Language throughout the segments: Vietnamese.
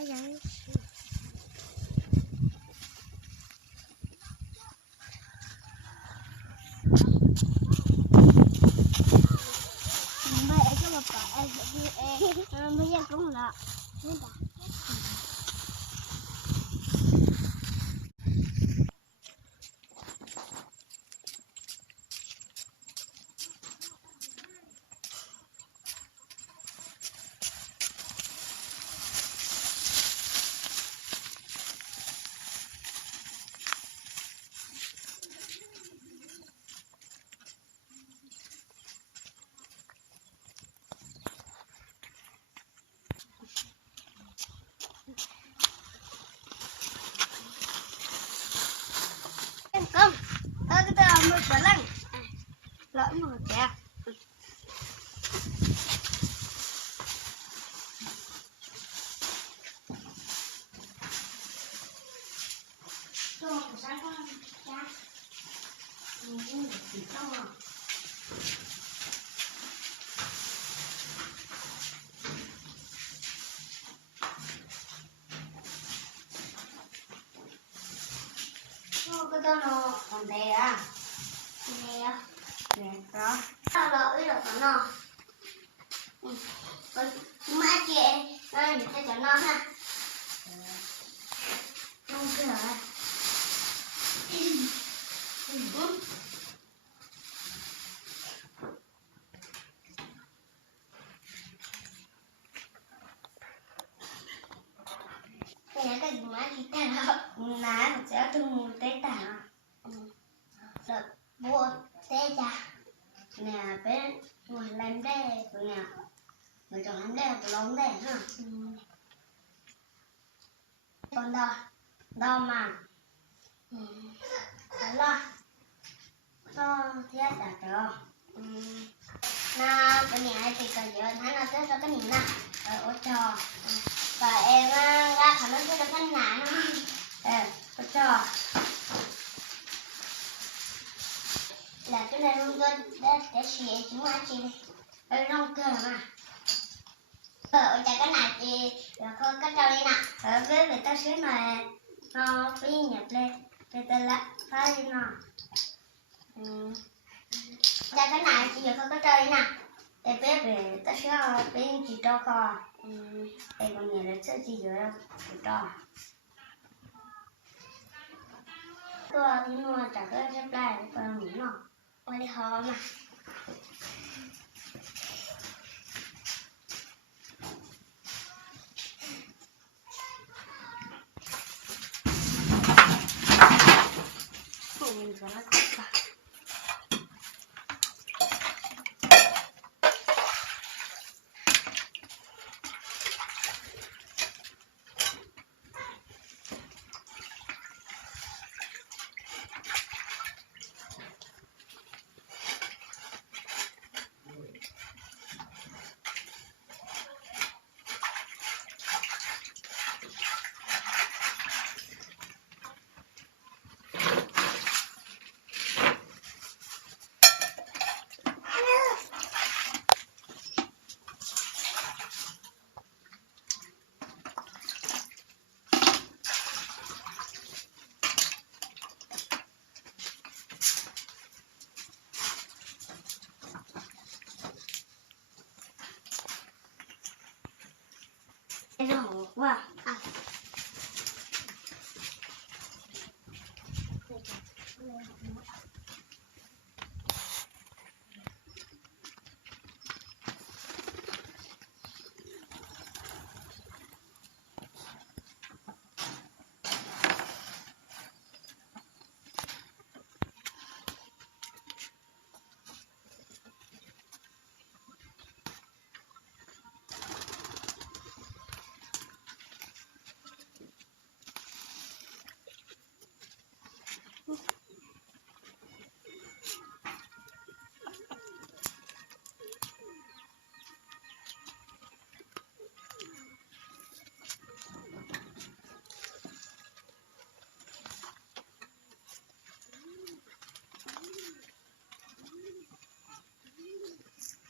Ayan. Baik aja bapak. Banyak dong nak. Không, kita ambil balang. Lỡ mà kìa. Cái đó nó còn đè à, đè đó, đó ít rồi còn nó, còn má chị đây để cho nó ha, không kia rồi, cái gì má chị ta đó, má sẽ từng một cái tảng. Rồi bố té cha nè bé ngồi làm đây tụi nè người chồng làm đây tụi lông đây ha còn đo mà đó lo thiết đã được na cái nhà thì cần giờ hắn là tới cho cái nhìn nè ở trò và em ra khả năng tới cho cái nhà nó ở trò là cái này luôn quên để xịa chúng ta chị ở trong cơ mà ở tại cái này thì là thôi cái trâu đi nè ở với người ta xíu này nó phí nhập lên người ta lại phá đi nè tại cái này thì giờ thôi cái trâu đi nè để biết về ta xíu bên chỉ trâu kho để còn nhiều là sẽ chỉ giờ chỉ trâu tôi thì nuôi trả cái xếp lại còn nghỉ nọ qua đi hò mà mình có nó cắt vào nó hổ quá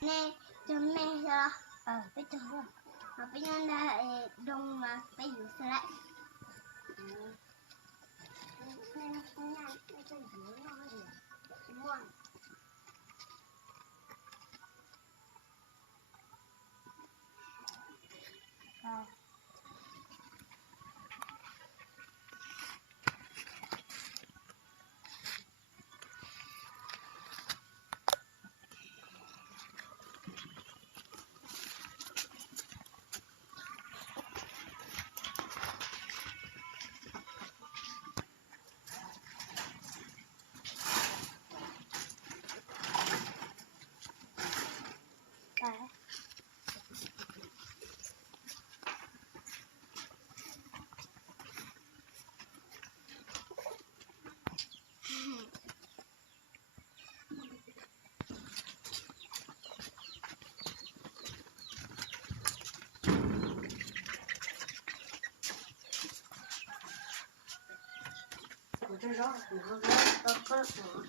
nè cho mẹ ra ở cái chỗ họ bây giờ đã đông mà bây giờ sẽ lại nên nó không nhanh cái gì nó gì muộn这时候你说都死了。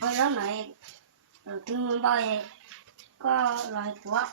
Ôi đó mày đầu tiên mình bao giờ có loài của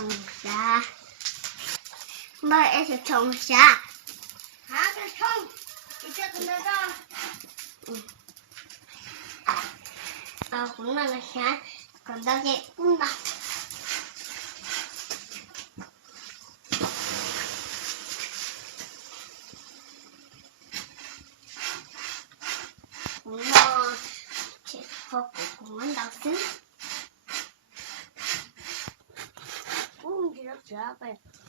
trồng ra mà em sẽ trồng ra hả cái trồng thì cho tụi nó ra cũng là sáng còn tao sẽ cũng đọc cũng lo chị học cũng muốn đọc chứ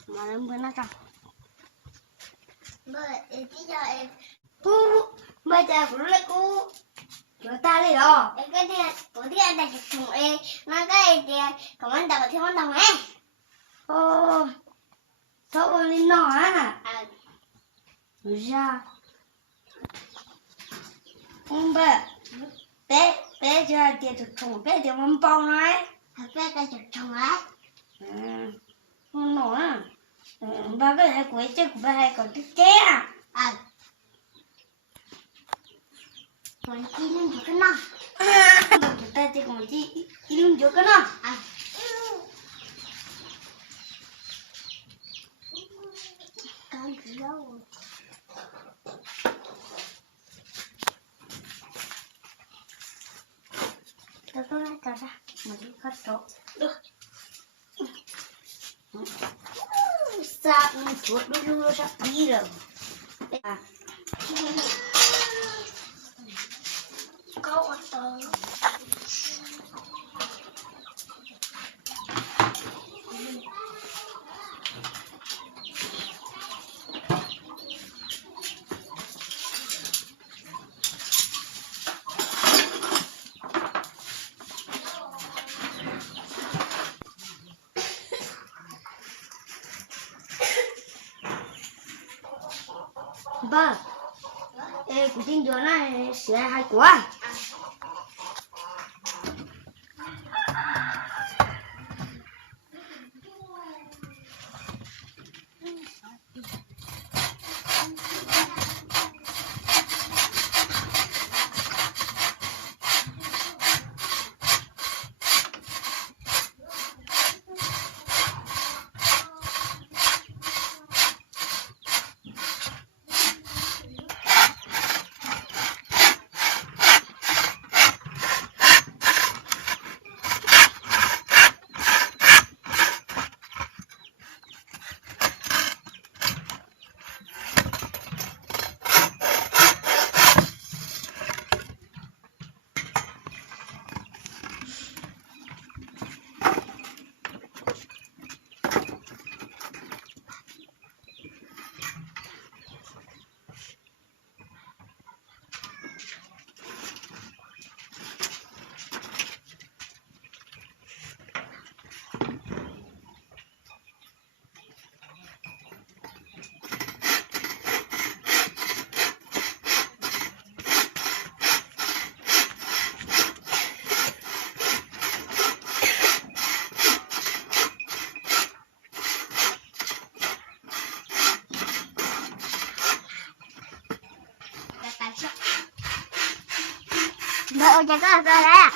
mà em bữa nó trồng bởi bây giờ em Cú bây giờ cũng lấy cú chúng ta đi rồi cái đi của đi ăn đặt chụp em nó cái thì còn anh đặt thêm anh đồng ấy ô sao lên nó á ra không bé bé bé cho tiền chụp chụp bé tiền mắm bông đấy bé cái chụp chụp đấy không nổi à ba cái này của chứ của ba hay còn cái ké à còn chi luôn chỗ cái nào chúng ta chỉ còn chi luôn chỗ cái nào con gì đâu tôi có nói cho ra một cái khát chỗ được sao chuột nó luôn sắp đi rồi có ô tô ba ê của tin chỗ này sẽ hay quá Đợi cho có rồi đấy à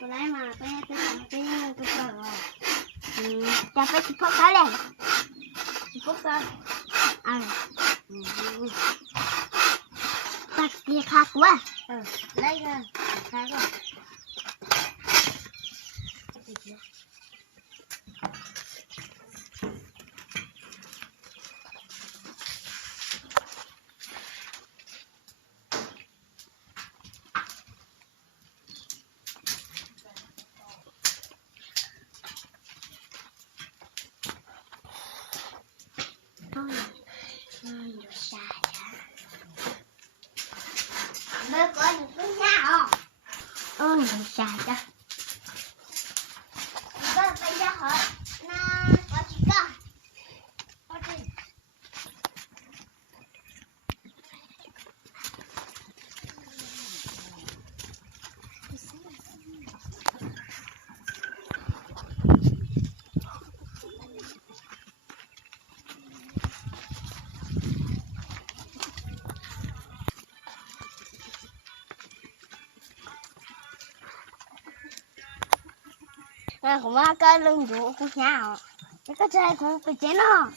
tôi lấy mà tôi rồi cho phải chụp phốt cái lên chụp phốt coi tắt kia khác quá lấy ra khác rồi mới có những cái nhà không mình xài cho có bây giờ họ nó có chỉ có gì cũng cái lưng rượu của nhà cái trai của cái chén nó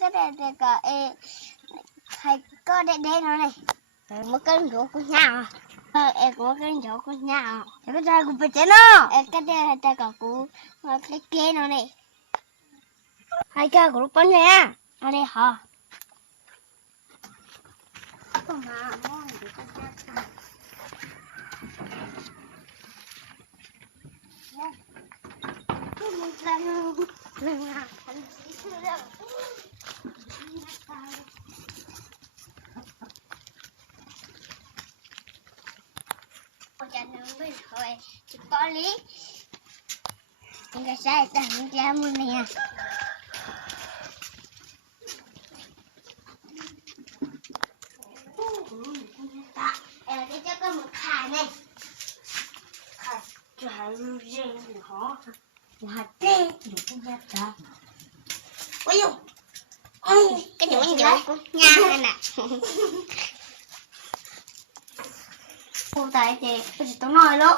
cái này cái hay có đen đen rồi này một cái lưng rượu của nhà em có cái lưng rượu của nhà cái trai của cái chén nó cái này là trai của cái kia nó này hai cái của lúc bắn nha ở đây hả còn mà ngon thì cái trai lần nào thành sĩ chưa đâu Cho nên bây giờ chỉ có lý người sai tặng cho mình nè. Cái cho có một khải này. Khải trái riêng thì khó. Là tê thì cũng đẹp đó. Ôi dồi. Cái gì của nha này nè. Cô tại thì tôi nói luôn.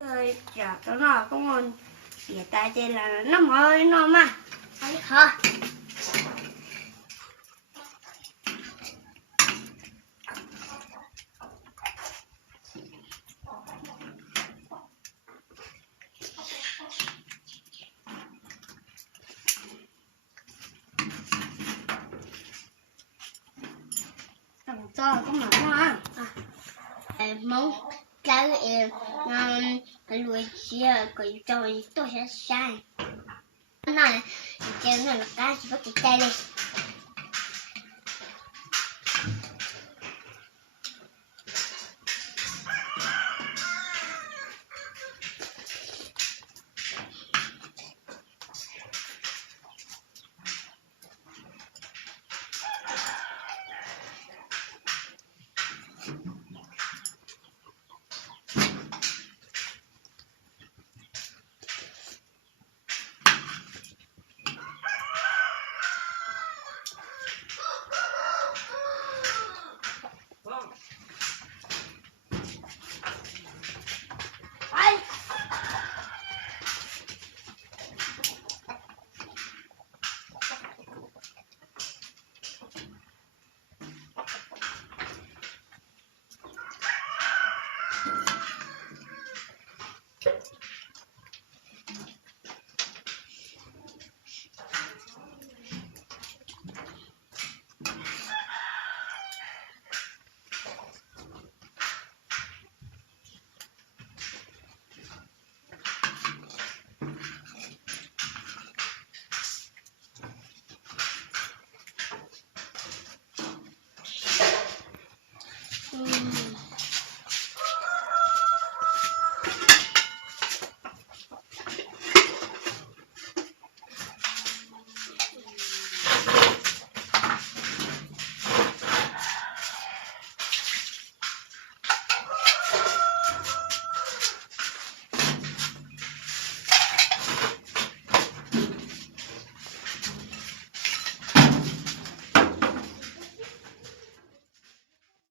Ơi, giờ tôi nói có ngon. Giờ tại đây là nó mới nó mà. Thấy hả? Thằng to có mặt quá. Mong cái lùi chia cái trời tôi sẽ sai. Này, chơi này là cái chỉ có cái tay đi.